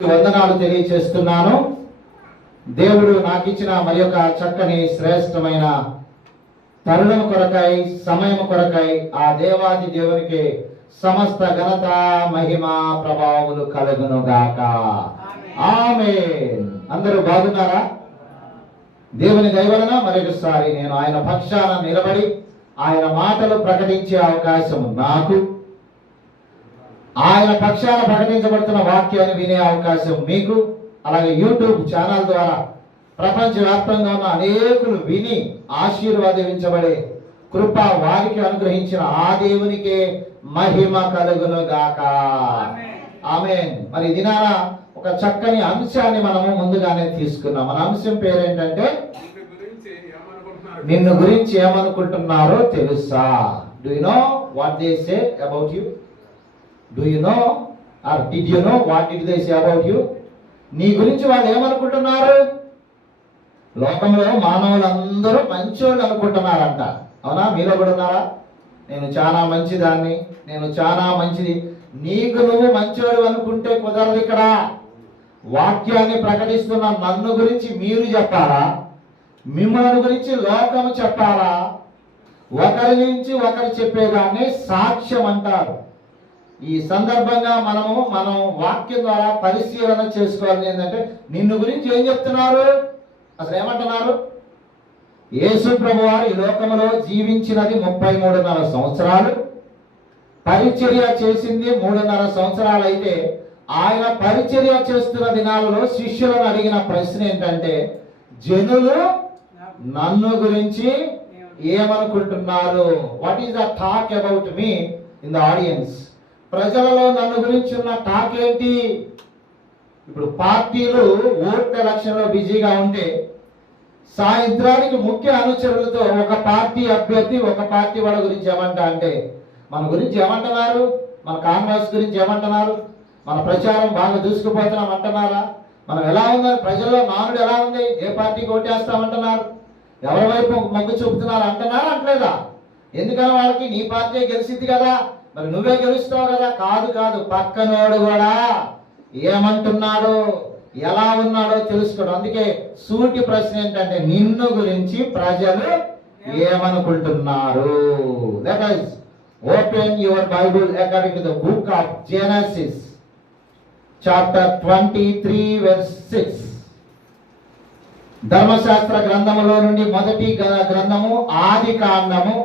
వందనాలు తెలియచేస్తున్నాను. దేవుడు నాకు ఇచ్చిన మరి యొక్క చక్కని శ్రేష్టమైన తరుణం కొరకై, సమయం కొరకై ఆ దేవాది దేవునికి సమస్త ఘనత, మహిమ, ప్రభావములు కలుగును గాక. ఆమేన్. అందరూ బాగున్నారా? దేవుని దయ వలన మరొకసారి నేను ఆయన పక్షాన నిలబడి ఆయన మాటలు ప్రకటించే అవకాశం నాకు, ఆయన పక్షాన ప్రకటించబడుతున్న వాక్యాన్ని వినే అవకాశం మీకు, అలాగే యూట్యూబ్ ఛానల్ ద్వారా ప్రపంచవ్యాప్తంగా ఉన్న అనేకులు విని ఆశీర్వాదించబడే కృప వారికి అనుగ్రహించిన ఆ దేవునికే మహిమ కలుగును గాక. ఆమేన్. మరి దినాన ఒక చక్కని అంశాన్ని మనము ముందుగానే తీసుకున్నాం. మన అంశం పేరేంటంటే నిన్ను గురించి ఏమనుకుంటున్నారో తెలుసా? Do you know what they say about you? Do you know or did you know what did they say about you? నీ గురించి వాళ్ళు ఏమనుకుంటున్నారు? లోకంలో మానవులందరూ మంచోళ్ళు అనుకుంటున్నారంట. అవునా? మీలో కూడా ఉన్నారా? నేను చాలా మంచిదాన్ని, నేను చాలా మంచిది. నీకు నువ్వు మంచోడు అనుకుంటే కుదరదు. ఇక్కడ వాక్యాన్ని ప్రకటిస్తున్న నన్ను గురించి మీరు చెప్పాలా? మిమ్మల్ని గురించి లోకము చెప్పాలా? ఒకరి నుంచి ఒకరు చెప్పేదాన్ని సాక్ష్యం అంటారు. ఈ సందర్భంగా మనం వాక్యం ద్వారా పరిశీలన చేసుకోవాలి. ఏంటంటే నిన్ను గురించి ఏం చెప్తున్నారు? అసలు ఏమంటున్నారు? యేసు ప్రభువారు ఈ లోకంలో జీవించినది 33.5 సంవత్సరాలు, పరిచర్య చేసింది 3.5 సంవత్సరాలు. అయితే ఆయన పరిచర్య చేస్తున్న దినాలలో శిష్యులను అడిగిన ప్రశ్న ఏంటంటే, జనులు నన్ను గురించి ఏమనుకుంటున్నారు? What is the talk about me in the audience? ప్రజలలో నన్ను గురించి ఉన్న టాక్ ఏంటి? ఇప్పుడు పార్టీలు ఓట్ల ఎలక్షన్లో బిజీగా ఉంటే సాయంత్రానికి ముఖ్య అనుచరులతో ఒక పార్టీ అభ్యర్థి ఒక పార్టీ వాళ్ళ గురించి ఏమంటా అంటే, మన గురించి ఏమంటున్నారు? మన కాంగ్రెస్ గురించి ఏమంటున్నారు? మన ప్రచారం బాగా దూసుకుపోతున్నాం అంటున్నారా? మనం ఎలా ఉందని ప్రజల్లో నానుడు ఎలా ఉంది? ఏ పార్టీకి ఓటేస్తామంటున్నారు? ఎవరి వైపు మొగ్గు చూపుతున్నారు అంటున్నారా? అంటలేదా? ఎందుకని వాళ్ళకి నీ పార్టీ గెలిచింది కదా, మరి నువ్వే గెలుస్తావు కదా? కాదు, పక్కనోడు కూడా ఏమంటున్నాడో, ఎలా ఉన్నాడో తెలుసుకోవడం. అందుకే సూటి ప్రశ్న ఏంటంటే, నిన్ను గురించి ప్రజలు ఏమనుకుంటున్నారు? Let us open your Bible according to the book of Genesis chapter 23 verse 6. ధర్మశాస్త్ర గ్రంథములో నుండి మొదటి గ్రంథము ఆది కాండము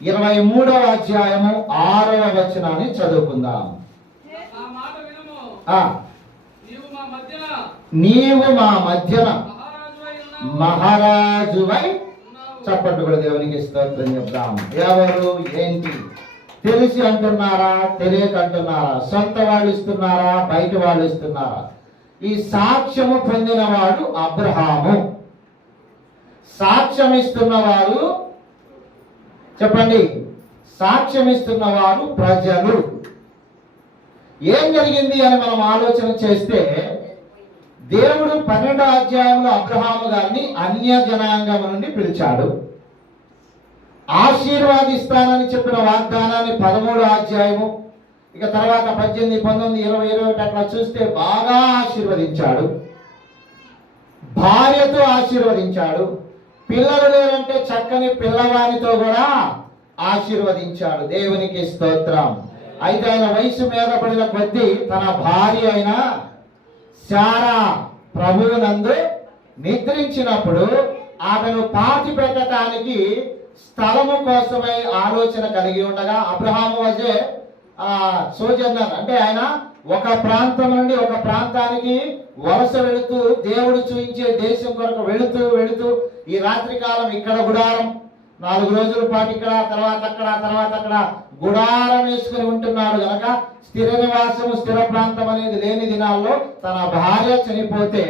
23వ అధ్యాయము 6వ వచనాన్ని చదువుకుందాం. నీవు మా మధ్యన మహారాజువై. చప్పట్లు కూడా దేవునికి స్తోత్రం చెప్తాం. ఎవరు? ఏంటి? తెలిసి అంటున్నారా? తెలియక అంటున్నారా? సొంత వాళ్ళు ఇస్తున్నారా? బయట వాళ్ళు ఇస్తున్నారా? ఈ సాక్ష్యము పొందినవాడు అబ్రహాము. సాక్ష్యం ఇస్తున్నవారు చెప్పండి, సాక్ష్యం ఇస్తున్నవారు ప్రజలు. ఏం జరిగింది అని మనం ఆలోచన చేస్తే, దేవుడు 12వ అధ్యాయంలో అబ్రహాము గారిని అన్య జనాంగం నుండి పిలిచాడు. ఆశీర్వాదిస్తానని చెప్పిన వాగ్దానాన్ని 13వ అధ్యాయము, ఇక తర్వాత 18, 19, 20, 21 అట్లా చూస్తే బాగా ఆశీర్వదించాడు. భార్యతో ఆశీర్వదించాడు. పిల్లలు లేరంటే చక్కని పిల్లవానితో కూడా ఆశీర్వదించాడు. దేవునికి స్తోత్రం. అయితే ఆయన వయసు మీద పడిన కొద్దీ తన భార్య అయిన శారా ప్రభువునందు నిద్రించినప్పుడు ఆమెను పాతి పెట్టడానికి స్థలము కోసమై ఆలోచన కలిగి ఉండగా, అబ్రహాము వజే సోజన్నర్ అంటే ఆయన ఒక ప్రాంతం నుండి ఒక ప్రాంతానికి వలస వెళుతూ దేవుడు చూపించే దేశం కొరకు వెళుతూ ఈ రాత్రి కాలం ఇక్కడ గుడారం, 4 రోజుల పాటు ఇక్కడ, తర్వాత అక్కడ గుడారం వేసుకుని ఉంటున్నాడు గనక స్థిర నివాసము, స్థిర ప్రాంతం అనేది లేని దినాల్లో తన భార్య చనిపోతే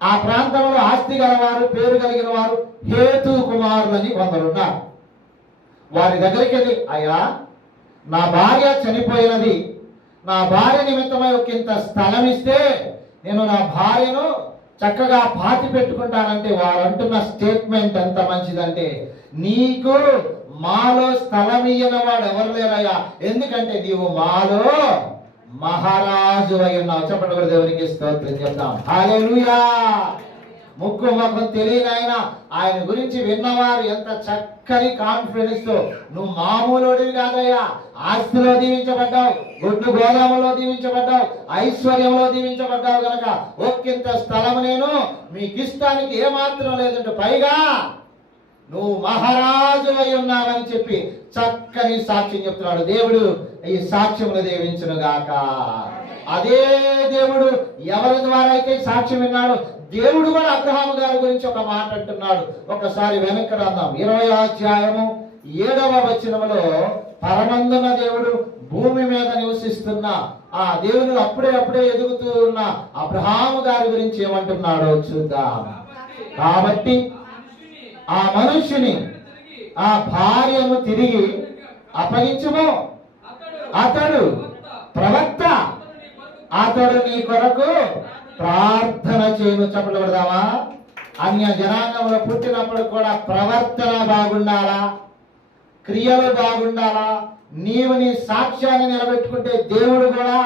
ఆ ప్రాంతంలో ఆస్తి గలవారు, పేరు కలిగిన వారు హేతు కుమారులని కొందరున్నారు. వారి దగ్గరికి వెళ్ళి, అయ్యా నా భార్య చనిపోయినది, నా భార్య నిమిత్తమై ఒకంత స్థలం ఇస్తే నేను నా భార్యను చక్కగా పాతి పెట్టుకుంటానంటే వారు అంటున్న స్టేట్మెంట్ ఎంత మంచిదంటే, నీకు మాలో స్థలం ఇయ్యన వాడు ఎవరు లేరయ్యా, ఎందుకంటే నీవు మాలో మహారాజు అయి ఉన్నావు. చెప్పండి కూడా దేవునికి స్తోత్రం చెప్తాం. హల్లెలూయా. ముక్కు ముఖం తెలియని ఆయన గురించి విన్నవారు ఎంత చక్కని కాన్ఫిడెన్స్ తో, నువ్వు మామూలుడివి కాదయ్యా, ఆస్తిలో దీవించబడ్డావు, గుడ్డు గోదాములో దీవించబడ్డావు, ఐశ్వర్యంలో దీవించబడ్డావు గనక ఒక్కింత స్థలం నేను మీకు ఇష్టానికి ఏమాత్రం లేదంటే, పైగా నువ్వు మహారాజు అయి ఉన్నావని చెప్పి చక్కని సాక్ష్యం చెప్తున్నాడు. దేవుడు ఈ సాక్ష్యములు దీవించును గాక. అదే దేవుడు ఎవరి ద్వారా అయితే సాక్ష్యం విన్నాడు, దేవుడు కూడా అబ్రహాము గారి గురించి ఒక మాట అంటున్నాడు. ఒకసారి వెనక్కి రాద్దాం. 20వ అధ్యాయము 7వ వచనములో పరమందున దేవుడు భూమి మీద నివసిస్తున్న ఆ దేవుడు అప్పుడే ఎదుగుతూ ఉన్న అబ్రహాము గారి గురించి ఏమంటున్నాడో చూద్దాం. కాబట్టి ఆ మనుష్యుని, ఆ భార్యను తిరిగి అప్పగించుము, అతడు ప్రవక్త, అతడు నీ కొరకు ప్రార్థన చేయను. చెప్పబడదామా? అన్య జనాంగంలో పుట్టినప్పుడు కూడా ప్రవర్తన బాగుండాలా, క్రియలు బాగుండాలా. నీవు నీ సాక్ష్యాన్ని నిలబెట్టుకుంటే దేవుడు కూడా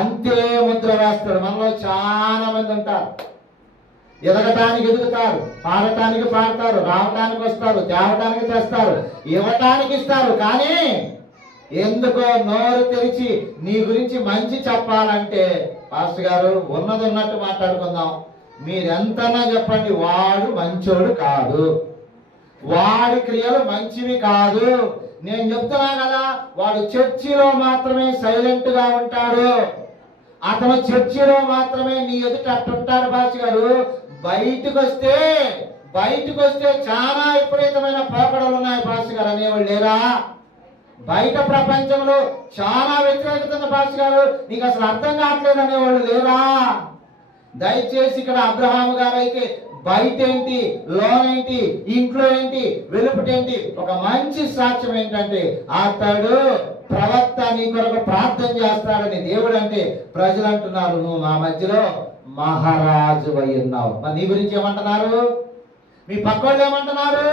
అంతే ముద్ర వేస్తాడు. మనలో చాలా మంది ఉంటారు, ఎదగటానికి ఎదుగుతారు, పాడటానికి పాడతారు, రావటానికి వస్తారు, తేవటానికి తెస్తారు, ఇవ్వటానికి ఇస్తారు. కానీ ఎందుకో నోరు తెరిచి నీ గురించి మంచి చెప్పాలంటే, పాస్టర్ గారు ఉన్నది ఉన్నట్టు మాట్లాడుకుందాం, మీరెంతనా చెప్పండి, వాడు మంచోడు కాదు, వాడి క్రియలు మంచివి కాదు. నేను చెప్తున్నా కదా, వాడు చర్చిలో మాత్రమే సైలెంట్ గా ఉంటాడు, అతను చర్చిలో మాత్రమే నీ ఎదుట అట్టుంటాడు. పాస్టర్ గారు బయటకు వస్తే చాలా విపరీతమైన పోకడలు ఉన్నాయి పాస్టర్ గారు అనేవాళ్ళు లేరా? బయట ప్రపంచంలో చాలా వ్యతిరేకత ఉంది పాస్టర్ గారు, నీకు అసలు అర్థం కావట్లేదు అనేవాళ్ళు లేరా? దయచేసి ఇక్కడ అబ్రహాము గారు అయితే బయట ఏంటి, లోనేంటి, ఇంట్లో ఏంటి, వెలుపటేంటి, ఒక మంచి సాక్ష్యం ఏంటంటే అతడు ప్రవక్త, నీ కొరకు ప్రార్థన చేస్తాడని దేవుడు అంటే ప్రజలు అంటున్నారు, నువ్వు మా మధ్యలో మహారాజు అయి ఉన్నావు. మరి నీ గురించి ఏమంటున్నారు? మీ పక్కోళ్ళు ఏమంటున్నారు?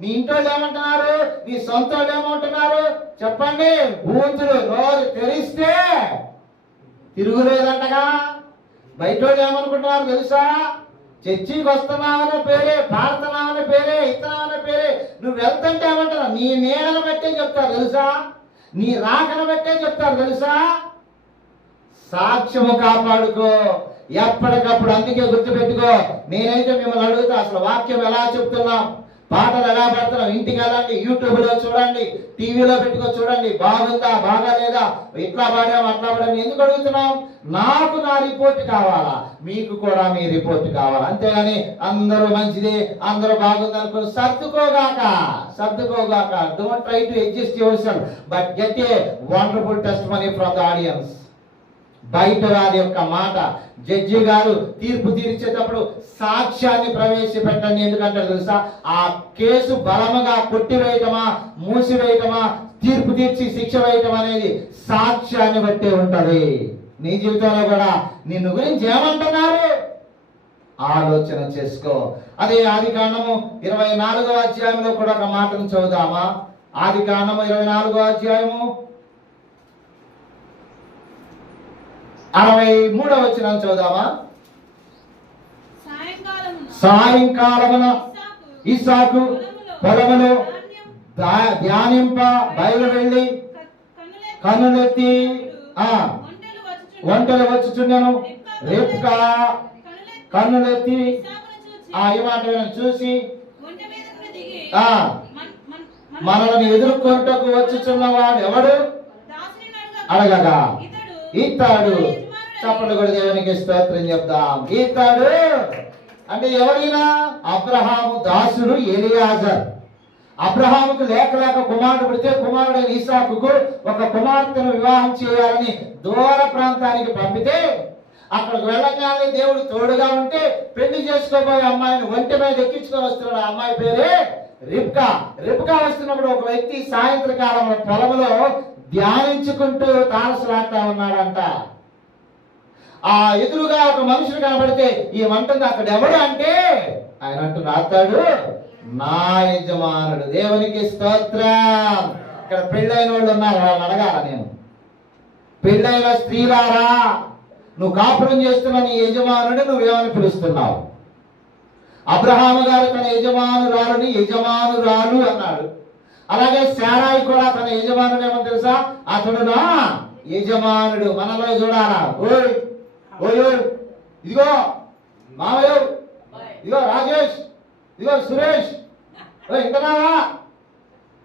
మీ ఇంటోళ్ళు ఏమంటున్నారు? మీ సొంత వాళ్ళు ఏమంటున్నారు? చెప్పండి. బూతులు రోజు తెరిస్తే తిరుగులేదంటగా. బయట వాళ్ళు ఏమనుకుంటున్నారు తెలుసా? చర్చికి వస్తున్నావనే పేరే, పాడుతున్నావనే పేరే, ఇస్తున్నావనే పేరే, నువ్వు వెళ్తుంటే ఏమంటున్నావు? నీ నీడను బట్టే చెప్తారు తెలుసా, నీ రాకను బట్టే చెప్తారు తెలుసా. సాక్ష్యము కాపాడుకో ఎప్పటికప్పుడు. అందుకే గుర్తుపెట్టుకో, నేనైతే మిమ్మల్ని అడుగుతా, అసలు వాక్యం ఎలా చెప్తున్నాం, పాటలు ఎలా పడుతున్నాం, ఇంటికి వెళ్ళండి, యూట్యూబ్ లో చూడండి, టీవీలో పెట్టుకో చూడండి, బాగుందా బాగాలేదా, ఇట్లా పాడాము అట్లా పాడాము. ఎందుకు అడుగుతున్నాం? నాకు నా రిపోర్ట్ కావాలా, మీకు కూడా మీ రిపోర్ట్ కావాలా. అంతేగాని అందరూ మంచిది, అందరూ బాగుంది అనుకుని సర్దుకోగాక. Don't try to adjust yourself, but get a wonderful testimony from the audience. బయట వారి యొక్క మాట. జడ్జి గారు తీర్పు తీర్చేటప్పుడు సాక్ష్యాన్ని ప్రవేశపెట్టండి. ఎందుకంటే తెలుసా, ఆ కేసు బలముగా కొట్టివేయటమా, మూసివేయటమా, తీర్పు తీర్చి శిక్ష వేయటం అనేది సాక్ష్యాన్ని బట్టే ఉంటది. నీ జీవితంలో కూడా నిన్ను గురించి ఏమంటున్నారు ఆలోచన చేసుకో. అదే ఆదికాండము 24వ అధ్యాయంలో కూడా ఒక మాటను చదువుదామా? ఆదికాండము 24వ అధ్యాయము 63వ వచనం చదువుదామా? సాయంకాలమున ఇస్సాకు పొలములో ధ్యానింప బయలువెళ్ళి కన్నులెత్తి ఒంటెలు వచ్చుచుండెను. రిబ్కా కన్నులెత్తి ఈ మాట చూసి మనల్ని ఎదుర్కొంటకు వచ్చుచున్నవాడు ఎవడు అడగగా, ఇతడు. చప్పట్లు కూడా దేవునికి స్తోత్రం చెప్దాం. ఇతడు అంటే ఎవరైనా? అబ్రహాము దాసుడు ఎలియాజర్. అబ్రహాముకు లేక కుమారుడు పుడితే కుమారుడైన ఇస్సాకుకు ఒక కుమార్తెను వివాహం చేయాలని దూర ప్రాంతానికి పంపితే, అక్కడికి వెళ్ళగానే దేవుడు తోడుగా ఉంటే పెళ్లి చేసుకోబోయే అమ్మాయిని ఒంటి మీద ఎక్కించుకొని వస్తున్నాడు. ఆ అమ్మాయి పేరే రిబ్కా. రిబ్కా వస్తున్నప్పుడు ఒక వ్యక్తి సాయంత్రకాలంలో పొలంలో ధ్యానించుకుంటూ తారసలాడుతా ఉన్నాడంట. ఆ ఎదురుగా ఒక మనుషుడు కనబడితే ఈ మంటుంది, అక్కడ ఎవడు అంటే ఆయన అంటున్నా, అతడు నా యజమానుడు. దేవునికి స్తోత్రం. ఇక్కడ పెళ్ళైన వాళ్ళు ఉన్నారు, వాళ్ళని అడగాల నేను. పెళ్ళైన స్త్రీలారా, నువ్వు కాపురం చేస్తున్న నీ యజమానుడు నువ్వేమని పిలుస్తున్నావు? అబ్రహాము గారు తన యజమానురాలుని యజమానురాలు అన్నాడు. అలాగే శారాయి కూడా తన యజమానుడు ఏమో తెలుసా? అతడు నా యజమానుడు. మనలో చూడాలా? ఓయ్ ఓయ్, ఇదిగో మామయ్య, ఇదిగో రాజేష్, ఇదిగో సురేష్, ఇంటనావా?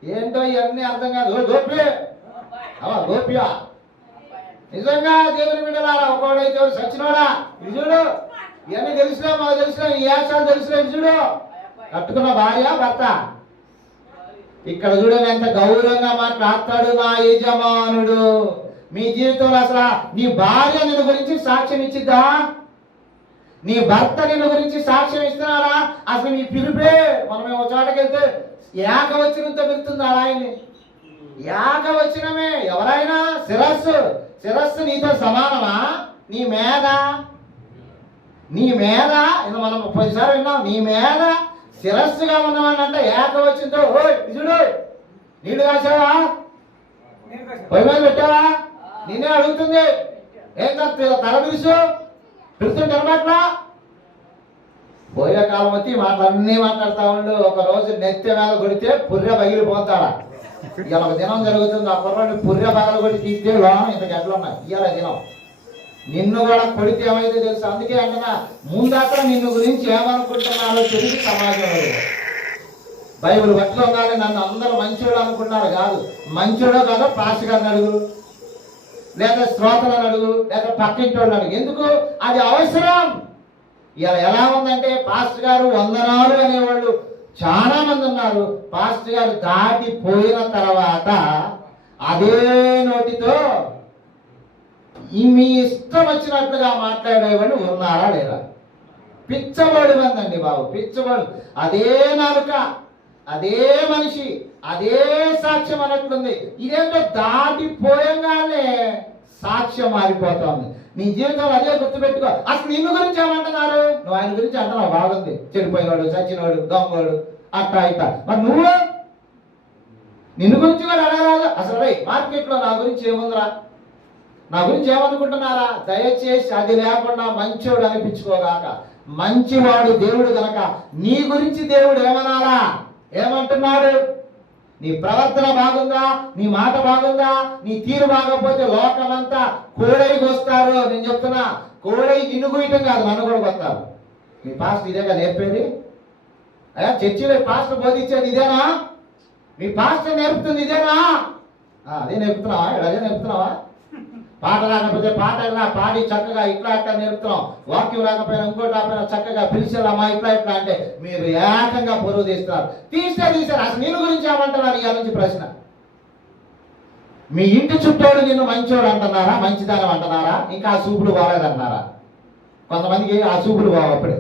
ఏంటో ఇవన్నీ అర్థం కాదు. గోపి, గోపియా? నిజంగా దేవుని బిడ్డలారా, ఒకడైతే సచ్చినోడా? ఇది చూడు, ఇవన్నీ తెలిసినా మాకు తెలిసిన ఈ యాక్షాలు తెలిసిన చూడు. కట్టుకున్న భార్య భర్త. ఇక్కడ చూడండి ఎంత గౌరవంగా మాట్లాడతాడు నా యజమానుడు. మీ జీవితంలో అసలు నీ భార్య నిన్ను గురించి సాక్ష్యం ఇచ్చిద్దా? నీ భర్త నిన్ను గురించి సాక్ష్యం ఇస్తున్నారా? అసలు నీ పిలుపే, మనం ఒక చోటకి వెళ్తే ఏకవచనంతో పిలుస్తుంది ఆయన్ని. ఏకవచనమే. ఎవరైనా శిరస్సు, శిరస్సు నీతో సమానమా? నీ మీద, నీ మీద మనం 30 సార్లు విన్నాం. నీ మీద శిరస్సుగా ఉన్నవాడిని అంటే ఏకవచనంతో, ఓ చూడు, నీళ్ళు కాసావా? పొయ్యి మీద పెట్టావా? నిన్నే అడుగుతుంది. ఏం తల పిలుసు పిలుస్తుంటే అనమాట్లా? పోయే కాలం వచ్చి మాటలన్నీ మాట్లాడుతూ ఉండు. ఒక రోజు నెత్తి మీద కొడితే పుర్రె పగిలిపోతాడా? ఇవాళ ఒక దినం జరుగుతుంది. ఆ కుర్రాన్ని పుర్రె పగల కొట్టి తీస్తే లోనం ఇంత గడ్డలు ఉన్నాయి. ఇవాళ దినం నిన్ను కూడా కొడితే ఏమైతే తెలుసు. అందుకే అంటున్నా, ముందక్కడ నిన్ను గురించి ఏమనుకుంటున్నారో తెలిసి సమాజంలో బైబిల్ బట్టి ఉండాలి. నన్ను అందరూ మంచోడు అనుకున్నారు. కాదు, మంచోడో కాదో పాస్ గారిని అడుగు, లేదా శ్రోతలను అడుగు, లేదా పక్కింటి వాళ్ళని అడుగు. ఎందుకు? అది అవసరం. ఇలా ఎలా ఉందంటే, పాస్టర్ గారు వందనాలు అనేవాళ్ళు చాలా మంది ఉన్నారు. పాస్టర్ గారు దాటిపోయిన తర్వాత అదే నోటితో మీ ఇష్టం వచ్చినట్లుగా మాట్లాడేవాళ్ళు ఉన్నారా లేదా? పిచ్చబడి మందండి బాబు, పిచ్చబడి. అదే నాలుక, అదే మనిషి, అదే సాక్ష్యం అన్నట్లుంది. ఇదేంటో దాటిపోయంగానే సాక్ష్యం మారిపోతుంది. నీ జీవితంలో అదే గుర్తుపెట్టుకో. అసలు నిన్ను గురించి ఏమంటున్నారు? నువ్వు ఆయన గురించి అంటున్నావు, బాగుంది, చెడిపోయినాడు, చచ్చినవాడు, దొంగవాడు, అట్టా ఇట్టా. మరి నువ్వు నిన్ను గురించి కూడా అడగరాదు. అసలు మార్కెట్లో నా గురించి ఏముందిరా, నా గురించి ఏమనుకుంటున్నారా? దయచేసి అది లేకుండా మంచోడు అనిపించుకోగాక. మంచివాడు దేవుడు గనక నీ గురించి దేవుడు ఏమనాలా? ఏమంటున్నాడు? నీ ప్రవర్తన బాగుందా? నీ మాట బాగుందా? నీ తీరు బాగపోతే లోకమంతా కోడైకి వస్తారు. నేను చెప్తున్నా, కోడై నిన్ను గుయటం కాదు, నన్ను కూడా వస్తారు. మీ పాస్టర్ ఇదేగా నేర్పేది? అయ్యా, చర్చిలో పాస్టర్ బోధించేది ఇదేనా? మీ పాస్టర్ నేర్పుతుంది ఇదేనా? అదే నేర్పుతున్నావా? అదే నేర్పుతున్నావా? పాట రాకపోతే పాట పాడి చక్కగా ఇట్లా ఇట్లా నేర్పుతున్నాం. వాక్యం రాకపోయినా ఇంకోటి రాకపోయినా చక్కగా పిలిచేలామా ఇట్లా ఇట్లా అంటే మీరు ఏకంగా పొరుగు తీస్తున్నారు. తీసారు. అసలు నిన్ను గురించి ఏమంటున్నారు? ఇవాళ నుంచి ప్రశ్న. మీ ఇంటి చుట్టోడు నిన్ను మంచోడు అంటున్నారా? మంచిదానం అంటున్నారా? ఇంకా ఆ చూపులు బాగాలేదన్నారా? కొంతమందికి ఆ చూపులు బావు. అప్పుడే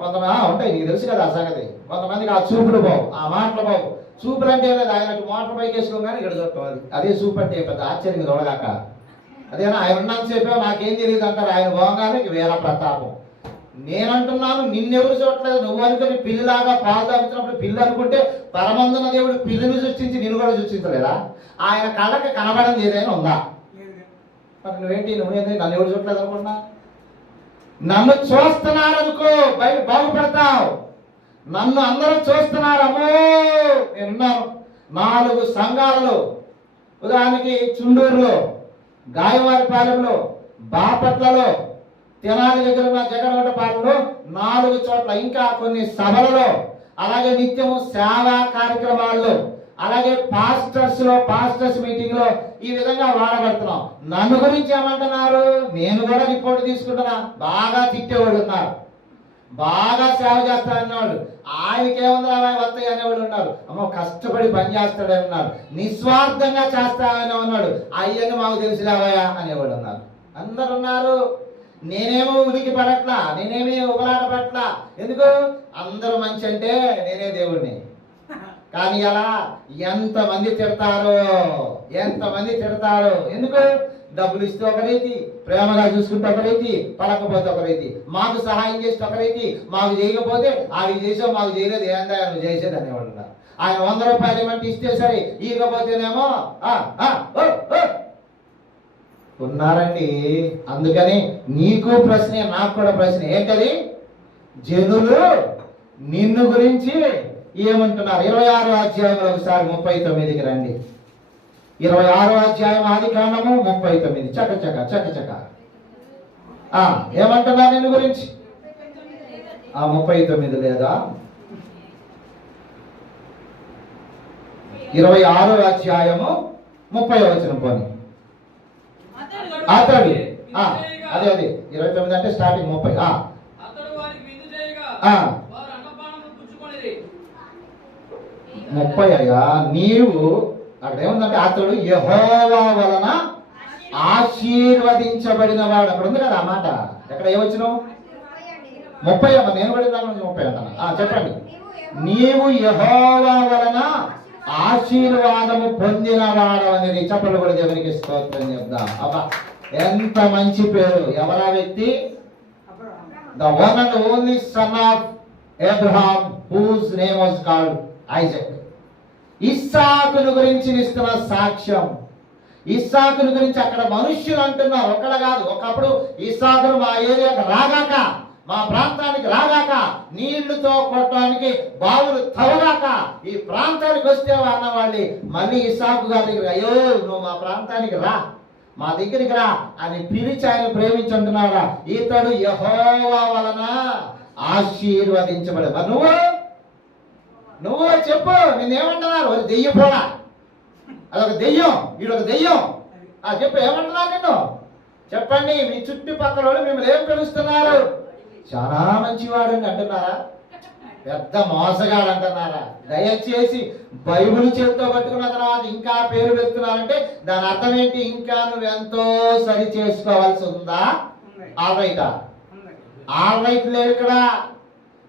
కొంతమంది ఉంటాయి, నీకు తెలుసు కదా ఆ సంగతి. కొంతమందికి ఆ చూపులు బావు, ఆ మాటలు బావు. చూపులు అంటే లేదు, ఆయన మోటార్ బైక్ వేసుకోగానే ఇక్కడ చూడటం. అదే చూపు అంటే పెద్ద ఆశ్చర్యంగా చూడగాక. అదేనా ఆయన ఉన్నంతసేపే నాకేం తెలియదు అంటారు. ఆయన బాగానే వేరే ప్రతాపం. నేనంటున్నాను, నిన్నెవరు చూడట్లేదు. నువ్వు అనుకుని పిల్లిలాగా పాలు తాగుతున్నప్పుడు పిల్లి అనుకుంటే పరమందున దేవుడు పిల్లిని సృష్టించి నిన్ను కూడా సృష్టించలేదా? ఆయన కళ్ళకి కనబడింది ఏదైనా ఉందా? మరి నువ్వేంటి నన్ను ఎవరు చూడట్లేదు అనుకున్నా? నన్ను చూస్తున్నారనుకో బాగుపడతావు. నన్ను అందరూ చూస్తున్నారు. అమ్మో, నేనున్నాను 4 సంఘాలలో. ఉదాహరణకి చుండూరులో, గాయవారిపాలెంలో, బాపట్లలో, తెనాలి దగ్గర ఉన్న జగన్పాలెంలో 4 చోట్ల, ఇంకా కొన్ని సభలలో, అలాగే నిత్యము సేవా కార్యక్రమాల్లో, అలాగే పాస్టర్స్ మీటింగ్ లో ఈ విధంగా వాడబడుతున్నాం. నన్ను గురించి ఏమంటున్నారు? నేను కూడా రిపోర్ట్ తీసుకుంటున్నా. బాగా తిట్టేవాళ్ళు ఉన్నారు, బాగా సేవ చేస్తాడనేవాళ్ళు. ఆయనకేముందా వస్తాయి అనేవాళ్ళు ఉన్నారు. అమ్మో కష్టపడి పని చేస్తాడని ఉన్నారు. నిస్వార్థంగా చేస్తాడని ఉన్నాడు. అయ్యని మాకు తెలిసిరావయా అనేవాళ్ళు ఉన్నారు. అందరు ఉన్నారు. నేనేమో ఉనికి పడట్లా, నేనేమి ఉపలాట పట్ల. ఎందుకు? అందరూ మంచి అంటే నేనే దేవుడిని. కానీ అలా ఎంతమంది తిడతారో. ఎందుకు? డబ్బులు ఇస్తే ఒక రీతి, ప్రేమగా చూసుకుంటే ఒక రీతి, పడకపోతే ఒక రీతి, మాకు సహాయం చేస్తే ఒక రీతి, మాకు చేయకపోతే అవి చేసావు, మాకు చేయలేదు, ఏందా నువ్వు చేసేది అనేవాళ్ళు. ఆయన 100 రూపాయలు ఏమంటే ఇస్తే సరే, ఇకపోతేనేమో ఉన్నారండి. అందుకని నీకు ప్రశ్నే, నాకు కూడా ప్రశ్న. ఏంటది? జనులు నిన్ను గురించి ఏమంటున్నారు? 26వ అధ్యాయంలో ఒకసారి 39కి రండి. 26వ అధ్యాయం ఆదికాండము 39. చక ఏమంటున్నారు నిన్ను గురించి? 39 లేదా? 26వ అధ్యాయము 30వ వచనం పోనీ. అతడు అదే 29 అంటే స్టార్టింగ్ 30. 30 అయ్యా. నీవు అక్కడ ఏముందంటే అతడు యెహోవా వలన ఆశీర్వదించబడిన వాడు. అక్కడ ఉంది కదా ఆ మాట. ఎక్కడ ఏమొచ్చినావు? 30 అమ్మ. నేను కూడా దాని నుంచి 30 అంటాను. చెప్పండి. నీవు యెహోవా వలన ఆశీర్వాదము పొందిన వాడు అనేది. చెప్పలు కూడా దేవునికి స్తోత్రం చెప్దాం. అబ్బా ఎంత మంచి పేరు. ఎవరా వ్యక్తి? The one and only son of Abraham, whose name was called Isaac. ఇస్సాకును గురించి ఇస్తున్న సాక్ష్యం. ఇస్సాకును గురించి అక్కడ మనుష్యులు అంటున్నారు, ఒక్కడ కాదు. ఒకప్పుడు ఇస్సాకును మా ఏరియాకి రాగాక, మా ప్రాంతానికి రాగాక, నీళ్లుతో కొట్టడానికి బావులు తవ్వగాక ఈ ప్రాంతానికి వస్తే అన్నవాళ్ళు మళ్ళీ ఇస్సాకు గారి దగ్గర, అయ్యో నువ్వు మా ప్రాంతానికి రా, మా దగ్గరికి రా అని పిలిచి ఆయన ప్రేమించుంటున్నాడా? ఇతడు యెహోవా వలన ఆశీర్వదించబడే. నువ్వు చెప్పు, నిన్నేమంటున్నారు? ఒక దెయ్యం పోడా, అదొక దెయ్యం, వీడొక దెయ్యం. చెప్పు, ఏమంటున్నారు నిన్ను? చెప్పండి. మీ చుట్టుపక్కల వాళ్ళు మిమ్మల్ని ఏం పిలుస్తున్నారు? చాలా మంచివాడని అంటున్నారా? పెద్ద మోసగాడు అంటున్నారా? దయచేసి బైబిల్ చేతితో పట్టుకున్న తర్వాత ఇంకా పేరు పెడుతున్నారంటే దాని అర్థం ఏంటి? ఇంకా నువ్వు ఎంతో సరి చేసుకోవాల్సి ఉందా? ఆల్ రైట్ లేదు ఇక్కడ.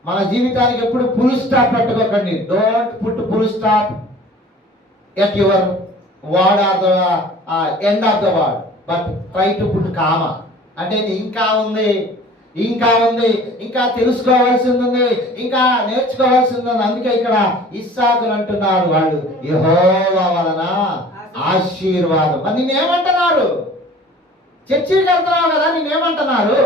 మన జీవితానికి ఎప్పుడు ఫుల్ స్టాప్ పెట్టుకోకండి. Don't put full stop at your word or the end of the word, but try to put comma. అంటే ఇంకా ఉంది, ఇంకా తెలుసుకోవాల్సింది ఉంది, ఇంకా నేర్చుకోవాల్సింది ఉంది. అందుకే ఇక్కడ ఇస్సాకును అంటున్నారు వాళ్ళు యెహోవా వలన ఆశీర్వాదం. మరి నిన్నేమంటున్నారు? చర్చికి వెళ్తున్నావు కదా, నిన్నేమంటున్నారు?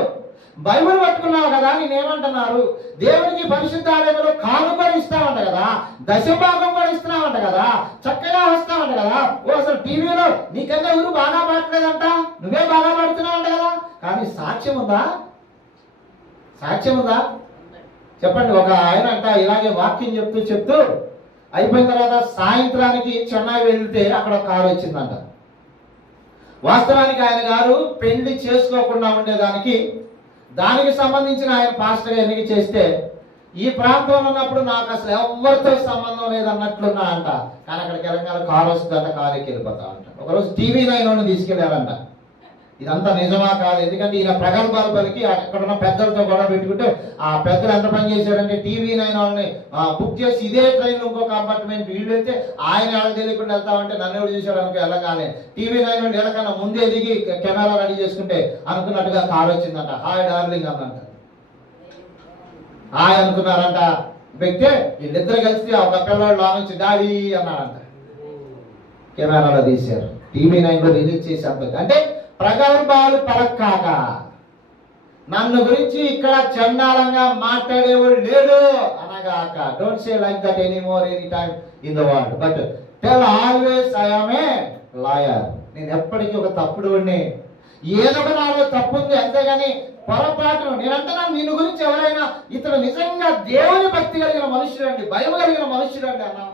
బైబిల్ పట్టుకున్నావు కదా, నేనేమంటున్నారు? దేవునికి పరిశుద్ధాలయంలో కానుకలు ఇస్తామంట కదా, దశభాగం కూడా ఇస్తున్నామంట కదా, చక్కగా వస్తామంట కదా. అసలు టీవీలో నీకన్నా ఎవరు బాగా పాడలేదంట, నువ్వే బాగా పాడుతున్నావంట కదా. కానీ సాక్ష్యం ఉందా? చెప్పండి. ఒక ఆయన అంట ఇలాగే వాక్యం చెప్తూ అయిపోయిన తర్వాత సాయంత్రానికి చెన్నై వెళ్తే అక్కడ ఒక కారు వచ్చిందంట. వాస్తవానికి ఆయన గారు పెళ్లి చేసుకోకుండా ఉండేదానికి, దానికి సంబంధించిన ఆయన పాస్టర్ ఎన్నిక చేస్తే ఈ ప్రాంతంలో ఉన్నప్పుడు నాకు అసలు ఎవరితో సంబంధం లేదన్నట్లున్నా అంట. కానీ అక్కడికి వెళ్ళగానే కారు వస్తుందంట, కారుకి వెళ్ళిపోతా అంట. ఒకరోజు టీవీ 9 తీసుకెళ్లారంట. ఇదంతా నిజమా కాదు? ఎందుకంటే ఈయన ప్రగల్భాలు పలికి అక్కడ ఉన్న పెద్దలతో గొడవ పెట్టుకుంటే ఆ పెద్దలు ఎంత పని చేశారంటే టీవీ 9 బుక్ చేసి ఇదే ట్రైన్ ఇంకో కంపార్ట్మెంట్ వీళ్ళు వెళ్తే ఆయన ఎలా తెలియకుండా వెళ్తామంటే నన్ను ఎవరు చూశాడు అనుకో వెళ్ళగానే టీవీ 9 వెళ్ళకన్నా ముందే దిగి కెమెరా రెడీ చేసుకుంటే అనుకున్నట్టుగా కారు వచ్చిందంట. హాయ్ డార్లింగ్ అన్నంట. హాయ్ అనుకున్నారంట. వ్యక్తే వీళ్ళిద్దరు కలిసి ఒక పిల్లవాడు లో నుంచి డాడీ అన్నాడంట. కెమెరాలో తీశారు, టీవీ 9 రిలీజ్ చేసి. అంటే ప్రగల్భాలు పలక్కాక నన్ను గురించి ఇక్కడ చండాలంగా మాట్లాడేవాడు లేడు అనగాక. Don't say like that anymore any time in the world, but tell always I am a lawyer. నేను ఎప్పటికీ ఒక తప్పుడుని, ఏదో ఒక నాలో తప్పు ఉంది అంతేగాని పొరపాటును నేనంటున్నాను. నిన్ను గురించి ఎవరైనా ఇతడు నిజంగా దేవుని భక్తి కలిగిన మనుషుడండి, భయం కలిగిన మనుషుడండి అన్నా.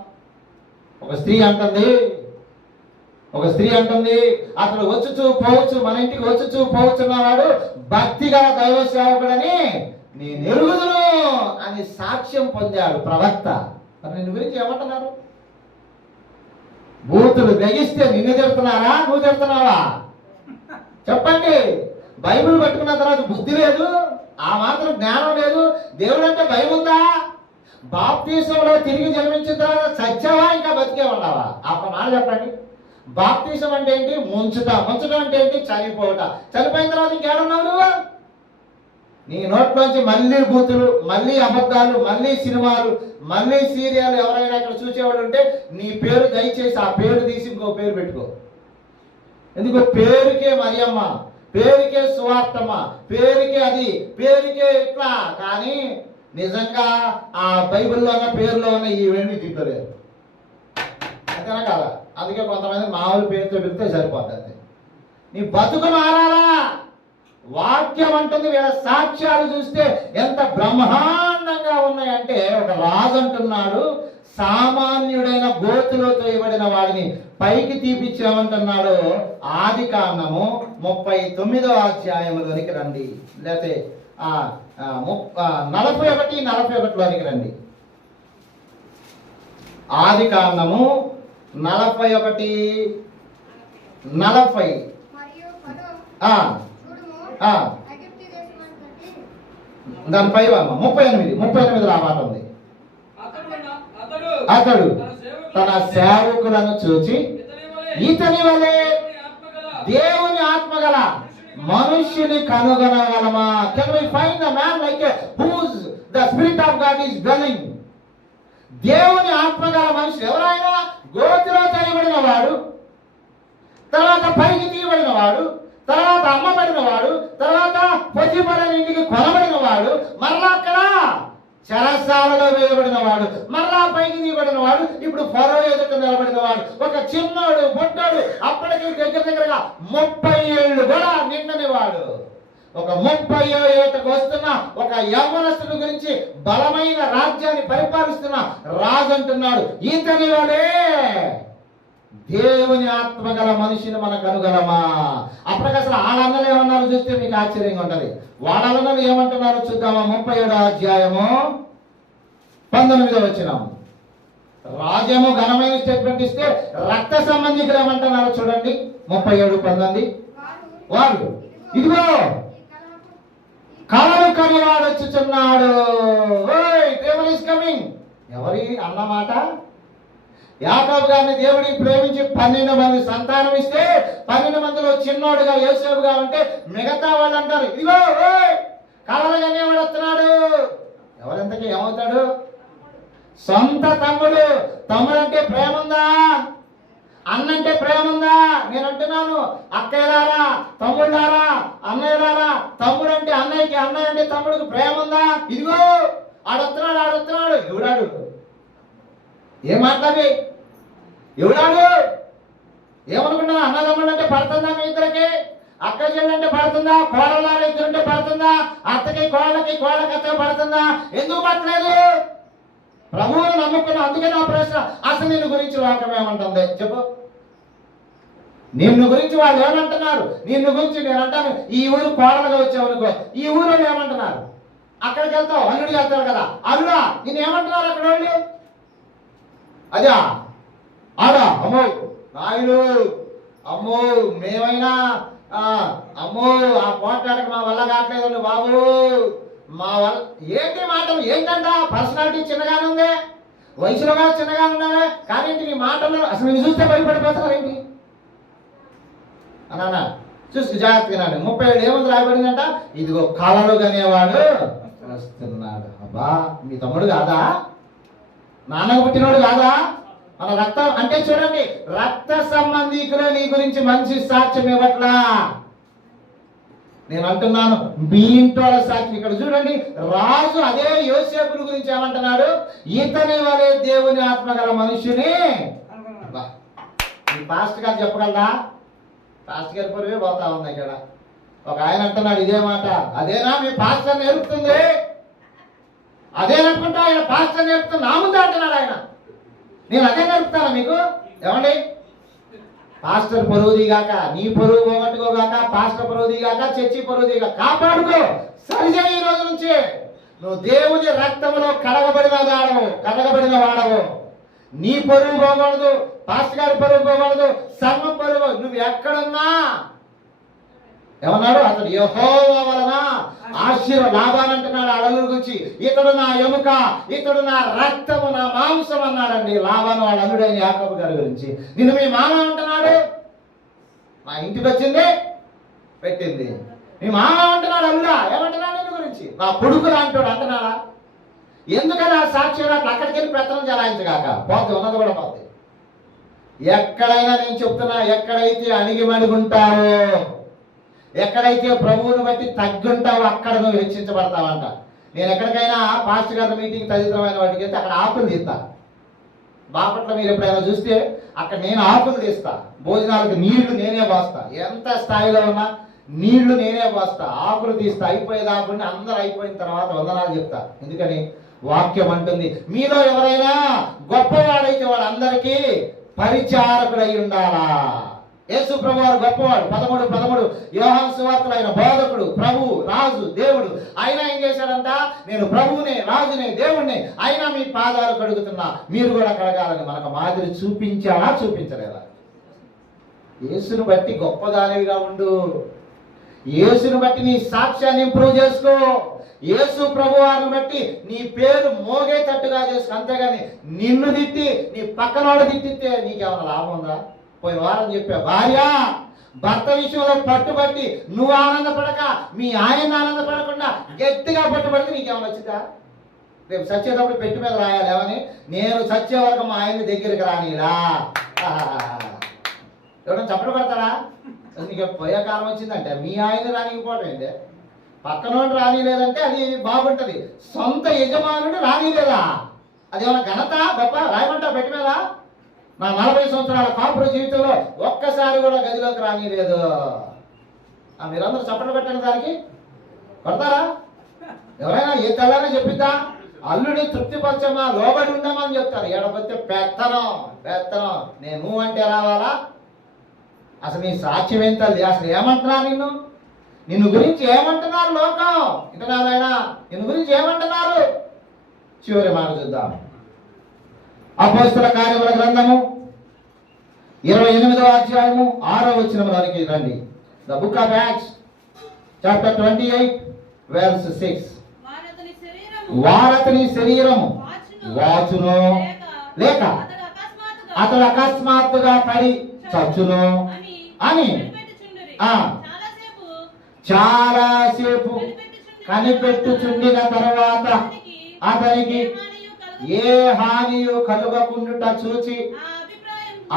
ఒక స్త్రీ అంటుంది అతడు వచ్చుచూ పోవచ్చు, మన ఇంటికి వచ్చుచూ పోవచ్చున్నవాడు భక్తిగా దైవ సేవకుడని నేను ఎరుగుదును అని సాక్ష్యం పొందాడు ప్రవక్త. మరి నిన్ను గురించి ఏమంటున్నారు? బూతులు గ్రహిస్తే నిన్ను తిడుతున్నారా, నువ్వు తిడుతున్నావా? చెప్పండి. బైబిల్ పట్టుకున్న తర్వాత బుద్ధి లేదు, ఆ మాత్రం జ్ఞానం లేదు. దేవుడు అంటే భయం ఉందా? బాప్తీసంలో తిరిగి జన్మించిన తర్వాత సత్యవా ఇంకా బతికే ఉన్నావా? ఆ మాట చెప్పండి. బాప్తీసం అంటే ఏంటి? ముంచటం అంటే ఏంటి? చనిపోవట. చనిపోయిన తర్వాత ఇంకేడున్నావు నువ్వు? నీ నోట్లోంచి మళ్ళీ బూతులు, మళ్ళీ అబద్ధాలు, మళ్ళీ సినిమాలు, మళ్ళీ సీరియల్. ఎవరైనా ఇక్కడ చూసేవాడు ఉంటే నీ పేరు దయచేసి ఆ పేరు తీసి ఇంకో పేరు పెట్టుకో. ఎందుకు? పేరుకే మరియమ్మ, పేరుకే సువార్తమ్మ, పేరుకే అది, పేరుకే ఇట్లా. కానీ నిజంగా ఆ బైబిల్లో ఉన్న పేరులో ఉన్న ఈవేమి తిప్పలేరు. అంతేనా కాదా? అందుకే కొంతమంది మామూలు పేరుతో పిలిస్తే సరిపోతుంది. నీ బతుకు మారాలా? వాక్యం అంటుంది. వీళ్ళ సాక్ష్యాలు చూస్తే ఎంత బ్రహ్మాండంగా ఉన్నాయంటే, ఒక రాజు అంటున్నాడు, సామాన్యుడైన గోతులో తోయబడిన వాడిని పైకి తీపిచ్చామంటున్నాడు. ఆది కాండము 39వ అధ్యాయంలోనికి రండి, లేకపోతే 41లోనికి రండి. ఆది కాండము 41:40. దానిపై 38 ఆ మాట ఉంది. అతడు తన సేవకులను చూచి ఇతని వలె దేవుని ఆత్మగల మనుష్యుని కనుగొనగలమా? Can we find a man like whose the spirit of God is dwelling? దేవుని ఆత్మగల మనిషి ఎవరైనా? గోతిలో చేయబడిన వాడు, తర్వాత పైకి తీయబడిన వాడు, తర్వాత అమ్మబడిన వాడు, తర్వాత పొద్దుపడిన ఇంటికి కొనబడిన వాడు, మరలా అక్కడ చెరసాలలో వేయబడిన వాడు, మరలా పైకి తీయబడిన వాడు, ఇప్పుడు ఫరో ఎదుట నిలబడిన వాడు, ఒక చిన్నోడు బొడ్డాడు, అప్పటికి దగ్గరగా 30 ఏళ్ళు కూడా నిండని వాడు, ఒక 30వ ఏటకు వస్తున్న ఒక యవ్వనస్తుడి గురించి బలమైన రాజ్యాన్ని పరిపాలిస్తున్న రాజు అంటున్నాడు, ఇతని వలే దేవుని ఆత్మగల మనిషిని మనకు అనుగలమా? అప్పటికి అసలు వాళ్ళందరూ ఏమన్నారు చూస్తే మీకు ఆశ్చర్యంగా ఉంటది. వాళ్ళందరూ ఏమంటున్నారు చూద్దామా? 37వ అధ్యాయము 19వ వచనం. రాజేమో ఘనమైన స్టేట్మెంట్ ఇస్తే, రక్త సంబంధికులు ఏమంటున్నారు చూడండి. 37:19. వాడు ఇదిగో కలలు కనివాడు వచ్చుచున్నాడు. ఎవరి అన్నమాట? యాకోబు గారిని దేవుడికి ప్రేమించి 12 మంది సంతానం ఇస్తే 12 మందిలో చిన్నోడుగా యోసేపుగా ఉంటే మిగతా వాళ్ళు అంటారు, ఇదిగో కలలు కనేవాడు వస్తున్నాడు. ఎవరెంతకీ ఏమవుతాడు? సొంత తమ్ముడు. తమ్ముడు అంటే ప్రేమ ఉందా? అన్నంటే ప్రేమ ఉందా? నేను అంటున్నాను, అక్కయ్యలారా, తమ్ముళ్ళారా, అన్నయ్యలారా, తమ్ముడు అంటే అన్నయ్యకి, అన్నయ్య అంటే తమ్ముడికి ప్రేమ ఉందా? ఇదిగో ఆడొస్తున్నాడు. ఎవడాడు? ఏం మాట్లాడి? ఎవడాడు? ఏమనుకున్నా? అన్నదమ్ముడు అంటే పడుతుందా మీ ఇద్దరికి? అక్క చెల్లి అంటే పడుతుందా? కోడలారు ఇద్దరుంటే పడుతుందా? అత్తకి కోళ్ళకి, కోళ్ళకి అత్తకి పడుతుందా? ఎందుకు పట్టలేదు? ప్రభువును నమ్ముకున్నా. అందుకే నా ప్రశ్న, అసలు నిన్ను గురించి లోకం ఏమంటుంది చెప్పు? నిన్ను గురించి వాళ్ళు ఏమంటున్నారు? నిన్ను గురించి నేను అంటాను, ఈ ఊరు కోడలుగా వచ్చావు అనుకో, ఈ ఊరు ఏమంటున్నారు? అక్కడికి వెళ్తావు, అల్లుడికి వెళ్తావు కదా, అల్లుడా నిన్ను ఏమంటున్నారు అక్కడ వాళ్ళు? అదా ఆడా అమ్మో నాయుడు, అమ్మో మేమైనా అమ్మో ఆ పోట్లాడక మా వల్ల కావట్లేదండి బాబు, మా వల్ల ఏంటి మాటలు? ఏంటంట? పర్సనాలిటీ చిన్నగానే ఉంది, వయసులో కూడా చిన్నగా ఉన్నావే, కానీ నీ మాటల్లో అసలు నేను చూస్తే భయపడిపోతున్నారు ఏంటి అన్నా? చూసి జాగ్రత్తగా 37 ఏముంది రాయబడిందంట, ఇదిగో కలలు కనేవాడు వస్తున్నాడు. అబ్బా మీ తమ్ముడు కాదా? నాన్నకు పుట్టినోడు కాదా? మన రక్తం అంటే చూడండి, రక్త సంబంధికులే నీ గురించి మంచి సాక్ష్యం ఇవ్వట్లా. నేను అంటున్నాను, మీ ఇంట్లో సాక్షి. ఇక్కడ చూడండి, రాజు అదే యోసేపుల గురించి ఏమంటున్నాడు? ఇతని వలె దేవుని ఆత్మగల మనుషుని. ఈ పాస్ట్ గారు చెప్పగలరా? పాస్ట్ గారి పొరివే పోతా ఉంది ఇక్కడ. ఒక ఆయన అంటున్నాడు ఇదే మాట, అదేనా మీ పాస్టర్ నేర్పుతుంది? అదేననుకుంటా ఆయన పాస్టర్ నేర్పుతుంది నా ముందే అంటున్నాడు ఆయన. నేను అదే నేర్పుతానా మీకు? ఏమండి? పాస్టర్ పరువుదిగాక, నీ పరువు పోగొట్టుకోగాక, పాస్టర్ పరువుదిగాక, చర్చి పరువుదిగాక, కాపాడుకో, సరిచేయి. ఈ రోజు నుంచి నువ్వు దేవుని రక్తంలో కడగబడిన వాడవు. నీ పరువు పోకూడదు, పాస్టర్ గారి పరువు పోకూడదు, సంఘం పరువు. నువ్వు ఎక్కడున్నా ఏమన్నాడు? అతడు యెహోవా వలన లాభాలంటున్నాడు. అడవుల గురించి, ఇతడు నా ఎముక, ఇతడు నా రక్తము, నా మాంసం అన్నాడండి లాభాను వాళ్ళ అల్లుడైన యాకోబు గారి గురించి. నిన్ను మీ మామ అంటున్నాడు, మా ఇంటికి వచ్చింది పెట్టింది. మీ మామ అంటున్నాడు అల్లుడా, ఏమంటున్నాడు నిన్ను గురించి? నా కొడుకులు అంటాడు అంటున్నాడా? ఎందుకని ఆ సాక్షి అక్కడికి వెళ్ళి పెత్తనం చలాయించగాక, పోతే ఉన్నది కూడా పోతే. ఎక్కడైనా నేను చెప్తున్నా, ఎక్కడైతే అణిగిమణిగుంటావో, ఎక్కడైతే ప్రభువుని బట్టి తగ్గుంటావో అక్కడ నువ్వు హెచ్చించబడతావంట. నేను ఎక్కడికైనా పాస్టర్ గారి మీటింగ్ తదితరమైన వాటికి వెళ్తే అక్కడ ఆకులు తీస్తా. బాపట్ల మీరు ఎప్పుడైనా చూస్తే అక్కడ నేను ఆకులు తీస్తా. భోజనాలకు నీళ్లు నేనే పోస్తా. ఎంత స్థాయిలో ఉన్నా నీళ్లు నేనే పోస్తా, ఆకులు తీస్తా. అయిపోయేదాకుండా అందరూ అయిపోయిన తర్వాత వందనాలు చెప్తా. ఎందుకని వాక్యం అంటుంది, మీలో ఎవరైనా గొప్పవాడైతే వాళ్ళందరికీ పరిచారకుడై ఉండాలా. యేసు ప్రభు వారు గొప్పవాడు. 13 యోహాను సువార్తలో ఆయన బోధకుడు, ప్రభు, రాజు, దేవుడు. ఆయన ఏం చేశాడంట, నేను ప్రభువునే, రాజునే, దేవుడిని, అయినా మీ పాదాలు కడుగుతున్నా, మీరు కూడా కడగాలని మనకు మాదిరి చూపించాలా, చూపించలేదా? యేసును బట్టి గొప్పదానివిగా ఉండు. యేసును బట్టి నీ సాక్ష్యాన్ని ఇంప్రూవ్ చేసుకో. యేసు ప్రభు వారిని బట్టి నీ పేరు మోగేటట్టుగా చేసుకో. అంతేగాని నిన్ను తిట్టి నీ పక్కనోడు తిట్టితే నీకేమైనా లాభం ఉందా? పోయిన వారం చెప్పా, భార్య భర్త విషయంలో పట్టుబట్టి నువ్వు ఆనందపడక మీ ఆయన ఆనందపడకుండా గట్టిగా పట్టుబడితే నీకేమైనా వచ్చిందా? రేపు చచ్చేటప్పుడు పెట్టి మీద రాయాలి ఏమని, నేను చచ్చే వరకు మా ఆయన దగ్గరికి రానిలా. ఎవరైనా చప్పట్లు పడతారా? నీకు పోయే కాలం వచ్చిందంటే మీ ఆయన రానికపోవడం ఏంటి, పక్కనోడు రానిలేదంటే అది బాగుంటది. సొంత యజమానుడు రానిలేదా, అదేమన్నా ఘనత గొప్ప? రాయమంటా పెట్టి మీద. నా 40 సంవత్సరాల కాపుర జీవితంలో ఒక్కసారి కూడా గదిలోకి రానిలేదు. మీరందరూ చప్పట్లు పెట్టండి, దానికి కొడతారా? ఎవరైనా ఏ తెల్లారని చెప్పిద్దా? అల్లుడిని తృప్తిపరచమా, లోబడి ఉండమని చెప్తారు. ఏడపోతే పెత్తనం. నేను అంటే రావాలా? అసలు నీ సాక్ష్యం ఏం తల్లి? అసలు ఏమంటున్నారు నిన్ను గురించి ఏమంటున్నారు లోకం? వింటున్నారు ఆయన, నిన్ను గురించి ఏమంటున్నారు? చివరి మాట చూద్దాం. అపోస్తల కార్యముల గ్రంథము 28వ అధ్యాయము 6వ వచనంలోనికి రండి. The book of acts chapter 28 verse 6. వారతని శరీరము వాచును లేక అతడు అకస్మాత్తుగా పడి చచ్చును అని చాలాసేపు కనిపెట్టుచుండిన తర్వాత అతనికి ఏ హానియు కలుగకుండుట చూచి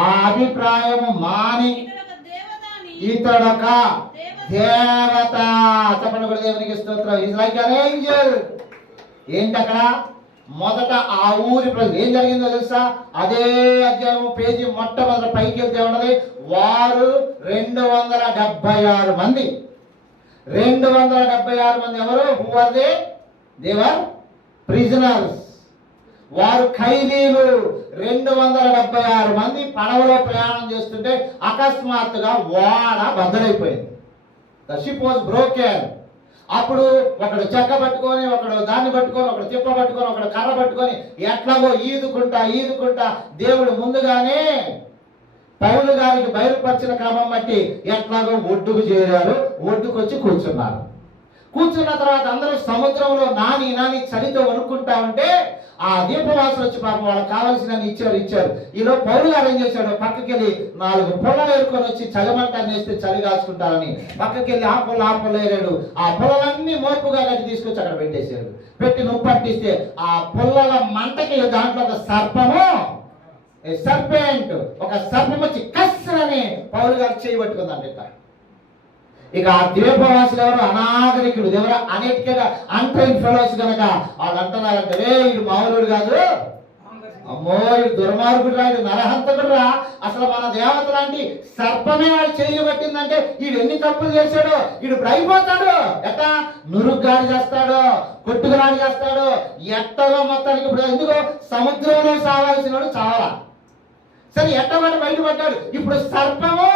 ఆ అభిప్రాయము మాని ఇతడొక దేవత. చెప్పండి కూడా, దేవునికి స్తోత్రం. Is like an angel. ఏంటి అక్కడ? మొదట ఆ ఊరి ప్రజలు ఏం జరిగిందో తెలుసా? అదే అధ్యాయం పేజీ మొట్టమొదటి పైకి వెళ్తే ఉన్నది, వారు 276 మంది. 276 మంది ఎవరు? Who are they? They were prisoners. వారు ఖైదీలు. 276 మంది పడవలో ప్రయాణం చేస్తుంటే అకస్మాత్తుగా ఓడ బద్దలైపోయింది. The ship was broken. అప్పుడు ఒకడు చెక్క పట్టుకొని, ఒకడు దాన్ని పట్టుకొని, ఒకడు తిప్ప పట్టుకొని, ఒకడు కర్ర పట్టుకొని ఎట్లాగో ఈదుకుంటా దేవుడు ముందుగానే పౌలు గారికి బయలుపరిచిన క్రమం బట్టి ఎట్లాగో ఒడ్డుకు చేరారు. ఒడ్డుకొచ్చి కూర్చున్నారు. కూర్చున్న తర్వాత అందరూ సముద్రంలో నాని చలితో వణుక్కుంటా ఉంటే ఆ దీపవాసులు వచ్చి పాపం వాళ్ళకి కావాల్సిన ఇచ్చారు. ఈలో పౌలు గారు ఏం చేశాడు, పక్కకెళ్ళి 4 పొలాలు ఏరుకొని వచ్చి చలిమంటాన్ని వేస్తే చలి కాచుకుంటారని పక్కకెళ్ళి ఆ పొల ఏరాడు. ఆ పొలాలన్నీ మోపుగా కట్టి తీసుకొచ్చి అక్కడ పెట్టేశాడు. పెట్టి నువ్వు పట్టిస్తే ఆ పొలాల మంటకి దాంట్లో ఒక సర్పెంట్ ఒక సర్పం వచ్చి కస్సరని పౌలు గారు చేయబట్టుకుందంట. ఇక ఆ ద్వీపవాసులు ఎవరు? అనాగరికుడు. ఎవరు? అనేటిగా అన్‌ట్రైన్డ్ ఫెలోస్ కనుక వాళ్ళు అంటున్నారంటే, వీడు మామూలుడు కాదు, అమ్మో వీడు దుర్మార్గుడు రా, వీడు నరహంతకుడు రా, అసలు మన దేవత లాంటి సర్పమే వాడు చేయబట్టిందంటే వీడు ఎన్ని తప్పులు చేశాడు, వీడు అయిపోతాడు. ఎట్టా నురుగ్గాడి చేస్తాడు, కొట్టుకురాడి చేస్తాడు, ఎట్టగా మొత్తానికి. ఇప్పుడు ఎందుకో సముద్రంలో సావాల్సిన వాడు చావాలా, సరే ఎట్టబడి బయటపడ్డాడు. ఇప్పుడు సర్పము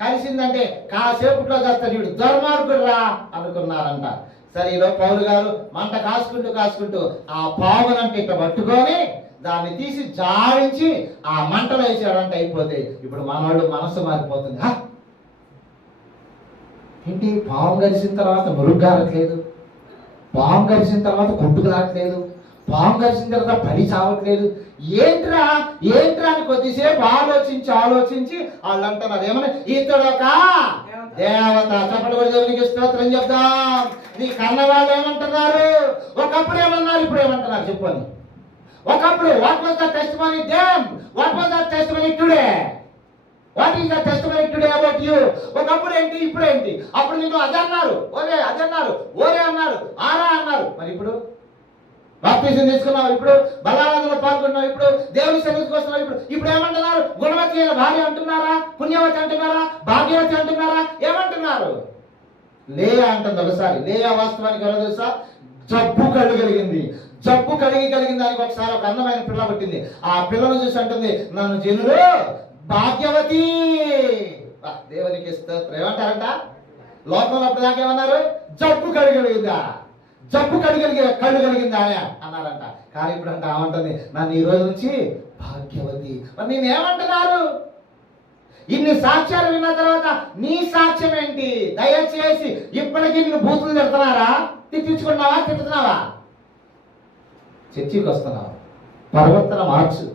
కలిసిందంటే కాసేపుట్లో చేస్తాడు, వీడు దుర్మార్గుడు రా అనుకున్నారంట. సరే ఈలో పౌలు గారు మంట కాసుకుంటూ ఆ పావునంటే ఇట్లా పట్టుకొని దాన్ని తీసి జాడించి ఆ మంటలో వేసాడంటే అయిపోతే. ఇప్పుడు మనవాళ్ళు మనసు మారిపోతుంది. ఏంటి, పాము కలిసిన తర్వాత మురుగు గారట్లేదు, పాము కలిసిన తర్వాత కొట్టుకు రావట్లేదు, పాము కలిసిన తర్వాత పడి చావట్లేదు, ఏంట్రా అని కొద్దిసేపు ఆలోచించి వాళ్ళు అంటున్నారు ఏమన్నా, ఇతడొక దేవత. చెప్పండి కూడా, దేవునికి స్తోత్రం చెప్దాం. నీ కన్న వాళ్ళు ఏమంటున్నారు? ఒకప్పుడు ఏమన్నారు, ఇప్పుడు ఏమంటున్నారు చెప్పని? ఒకప్పుడు what was the testimony then, what was the testimony today, what is the testimony today about you? ఒకప్పుడు ఏంటి, ఇప్పుడు ఏంటి? అప్పుడు నీకు అదన్నారు, ఓరే అదన్నారు, ఓరే అన్నారు, ఆరా అన్నారు. మరి ఇప్పుడు బాప్తిజం తీసుకున్నావు, ఇప్పుడు బలారాధనలో పాల్గొన్నావు, ఇప్పుడు దేవుని సన్నిధికి వస్తున్నావు, ఇప్పుడు ఏమంటున్నారు? గుణవతి అయిన భార్య అంటున్నారా, పుణ్యవతి అంటున్నారా, భాగ్యవతి అంటున్నారా, ఏమంటున్నారు? లేయా అంటుంది ఒకసారి. లేయా వాస్తవానికి ఎవరో తెలుసా? జబ్బు కలిగింది. జబ్బు కలిగిన దానికి ఒకసారి ఒక అందమైన పిల్ల పుట్టింది. ఆ పిల్లను చూసి అంటుంది, నన్ను జనులు భాగ్యవతి. దేవునికి స్తోత్రం. ఏమంటారంట? లోకంలో అప్పటిదాకా ఏమన్నారు? జబ్బు కలిగిందా, జబ్బు కళ్ళు కలిగిందా అన్నారంట. కానీ ఇప్పుడు అంటే ఏమంటుంది? నన్ను ఈ రోజు నుంచి భాగ్యవతి. మరి నేనేమంటున్నారు? ఇన్ని సాక్ష్యాలు విన్న తర్వాత నీ సాక్ష్యం ఏంటి? దయచేసి ఇప్పటికీ నిన్ను బూతులు తిడుతున్నారా? తిట్టించుకున్నావా? తిట్టుతున్నావా? చర్చికి వస్తున్నావు, ప్రవర్తన మార్చు,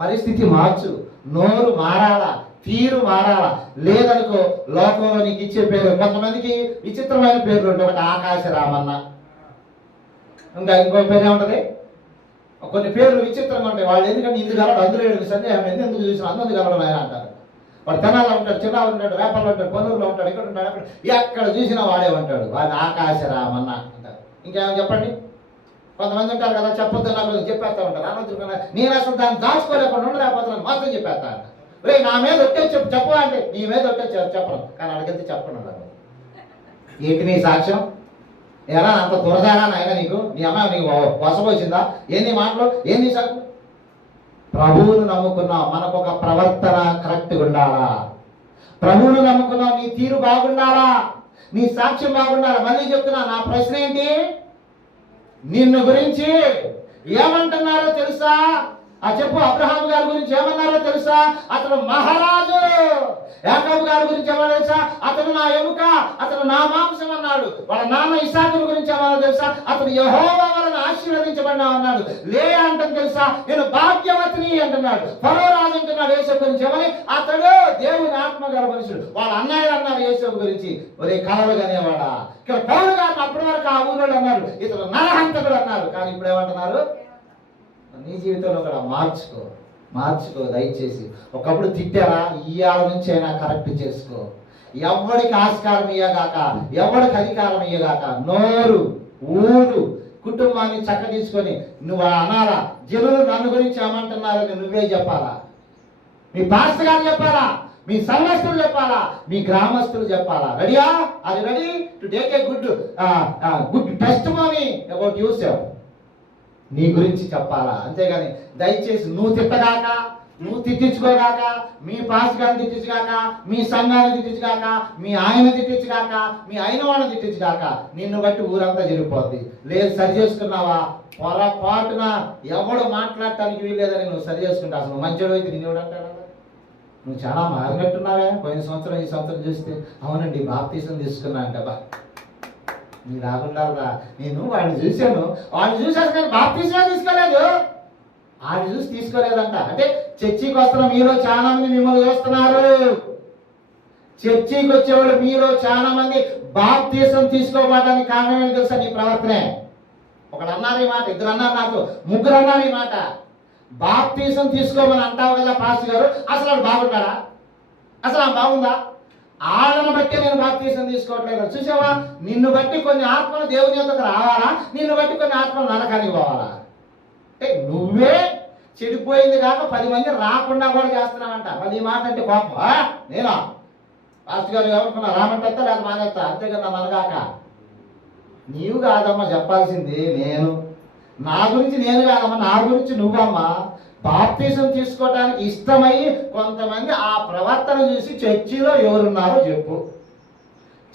పరిస్థితి మార్చు, నోరు మారాలా, తీరు మారాలా. లేదనుకో లోకంలో నీకు ఇచ్చే పేరు, కొంతమందికి విచిత్రమైన పేర్లు ఉంటాయి. ఒకటి ఆకాశరామన్న, ఇంకో పేరు ఏముంటది? కొన్ని పేర్లు విచిత్రంగా ఉంటాయి. వాళ్ళు ఎందుకంటే ఇందుకు కలవడం, అందులో ఏడు సందేహం ఎందుకు చూసిన అందుకు కలవడం ఆయన అంటారు. వాడు తెనాల్లో ఉంటాడు, చిన్నాలు ఉంటాడు, రేపల్లో ఉంటాడు, పనుల్లో ఉంటాడు, ఇక్కడ ఉంటాడు, అక్కడ ఎక్కడ చూసినా వాడే ఉంటాడు. వాడిని ఆకాశరామన్న అంటారు. ఇంకేమో చెప్పండి. కొంతమంది ఉంటారు కదా, చెప్పొద్దు నాకు చెప్పేస్తా ఉంటారు. అనంతరం నేను అసలు దాన్ని దాచుకోలేకుండా ఉండలేకపోతున్నాను మాత్రం చెప్పేస్తా అంట. రే నా మీద ఒట్టే చెప్పు అంటే నీ మీద ఒట్టే చెప్పను, కానీ అడిగితే చెప్పను అన్నారు. ఏంటి నీ సాక్ష్యం? ఎలా అంత దురదానా నాయన నీకు? నీ అమ్మాయి నీకు వసపోసిందా? ఏంది మాటలు? ఏంది సాకు? ప్రభువును నమ్ముకున్నావు, మనకు ఒక ప్రవర్తన కరెక్ట్గా ఉండాలా. ప్రభువును నమ్ముకున్నావు, నీ తీరు బాగుండాలా, నీ సాక్ష్యం బాగుండాలా. మళ్ళీ చెప్తున్నా, నా ప్రశ్న ఏంటి? నిన్ను గురించి ఏమంటున్నారో తెలుసా? ఆ చెప్పు. అబ్రహాం గారి గురించి ఏమన్నారో తెలుసా? అతను మహారాజు. యాకోబు గారి గురించి ఏమన్నా తెలుసా? అతను నా ఎముక, అతను నా మాంసం అన్నాడు. వాళ్ళ నాన్న ఇస్సాకు గురించి ఏమన్నా తెలుసా? అతను యెహోవా వలన ఆశీర్వదించబడినా అన్నాడు. లేయా అంటాను తెలుసా? నేను భాగ్యవతిని అంటున్నాడు. ఫరో రాజు అంటున్నాడు యేసపు గురించి ఏమని? అతడు దేవుని ఆత్మ గల మనుషుడు. వాళ్ళ అన్నయ్యలు అన్నారు యేసపు గురించి, ఒరే కలవగనేవాడా. ఇక్కడ పౌలు గారిని అప్పటి వరకు ఆ ఊరోళ్ళు అన్నారు, ఇతను నరహంతకుడు అన్నారు. కానీ ఇప్పుడు ఏమంటున్నారు? నీ జీవితంలో కూడా మార్చుకో దయచేసి. ఒకప్పుడు తిట్టారా, ఇవాళ నుంచి అయినా కరెక్ట్ చేసుకో. ఎవరికి ఆస్కారం ఇయ్యగాక, ఎవరికి అధికారం ఇయ్యగాక. నోరు ఊరు కుటుంబాన్ని చక్క తీసుకొని నువ్వు అనాలా. జనులు నన్ను గురించి ఏమంటున్నారని నువ్వే చెప్పాలా, మీ పాస్టర్ గారు చెప్పాలా, మీ సంఘస్థులు చెప్పాలా, మీ గ్రామస్తులు చెప్పాలా. రెడీయా? అది ready to take a good testimony about yourself. నీ గురించి చెప్పాలా. అంతేగాని దయచేసి నువ్వు తిట్టగాక, నువ్వు తిట్టించుకోగాక, మీ పాస్ గారిని తిట్టించుగాక, మీ సంఘాన్ని తిట్టించుగాక, మీ ఆయన తిట్టించుగాక, మీ అయిన వాళ్ళని తిట్టించుగాక. నిన్ను బట్టి ఊరంతా జరిగిపోద్ది. లేదు సరి చేసుకున్నావా, పొరపాటున ఎవడు మాట్లాడటానికి వీల్లేదని నువ్వు సరి చేసుకుంటా. అసలు నువ్వు మంచోడు అయితే నిన్ను అంటాడు. నువ్వు చాలా మారినట్టున్నావే. పోయిన సంవత్సరం ఈ సంవత్సరం చూస్తే అవునండి బాప్తీసం తీసుకున్నా అంటే బా నీ రాకుండా నేను వాడిని చూశాను, కానీ బాప్తీసమే తీసుకోలేదు. వాడిని చూసి తీసుకోలేదంట. అంటే చర్చికి వస్తున్న మీలో చాలా మంది మిమ్మల్ని చూస్తున్నారు. చర్చికి వచ్చేవాళ్ళు మీలో చాలా మంది బాప్తీసం తీసుకోవడానికి కారణం ఏంటి తెలుసా? నీ ప్రవర్తనే. ఒకడు అన్నారు ఈ మాట, ఇద్దరు అన్నారు, నాకు ముగ్గురు అన్నారు ఈ మాట. బాప్తీసం తీసుకోమని అంటావు కదా పాస్టర్ గారు, అసలు వాడు బాగుంటాడా? అసలు ఆ బాగుందా? ఆళ్ళను బట్టి నేను బాప్తీసం తీసుకోవట్లేదు. చూసావా, నిన్ను బట్టి కొన్ని ఆత్మలు దేవుని యొక్కకు రావాలా, నిన్ను బట్టి కొన్ని ఆత్మలు నరకానికి పోవాలా. అంటే నువ్వే చెడిపోయింది కాక 10 మంది రాకుండా కూడా చేస్తున్నావంట. మళ్ళీ ఈ మాట అంటే కోపం. నేనా పాస్టర్ గారు ఎవరుకున్నా రామంటా లేదా మానేస్తా, అంతేగా నన్ను అనగాక. నీవు కాదమ్మా చెప్పాల్సింది, నేను. నా గురించి నేను కాదమ్మా, నా గురించి నువ్వమ్మా. బాప్తీసం తీసుకోవడానికి ఇష్టమై కొంతమంది ఆ ప్రవర్తన చూసి చర్చిలో ఎవరున్నారో చెప్పు.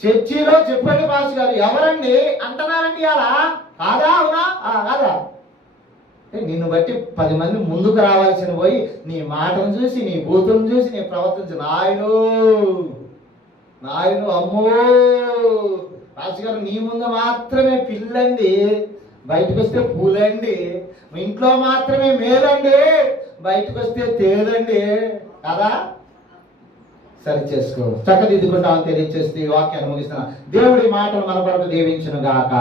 చర్చిలో చెప్పండి పాస్ గారు ఎవరండి అంటున్నారండి అలా కాదా? అవునా? కాదా? నిన్ను బట్టి 10 మంది ముందుకు రావాల్సిన పోయి నీ మాటను చూసి, నీ బూతులను చూసి, నీ ప్రవర్తన చూసి నాయను అమ్మో పాస్ గారు నీ ముందు మాత్రమే పిల్లండి, బయటకు వస్తే పూలండి. ఇంట్లో మాత్రమే మేలండి, బయటకు వస్తే తేలండి కదా. సరి చేసుకో, చక్కదిద్దుకుంటామని తెలియచేస్తే వాక్యాన్ని ముగిస్తున్నా. దేవుడి మాటలు మన కొరకు దీవించును గాక.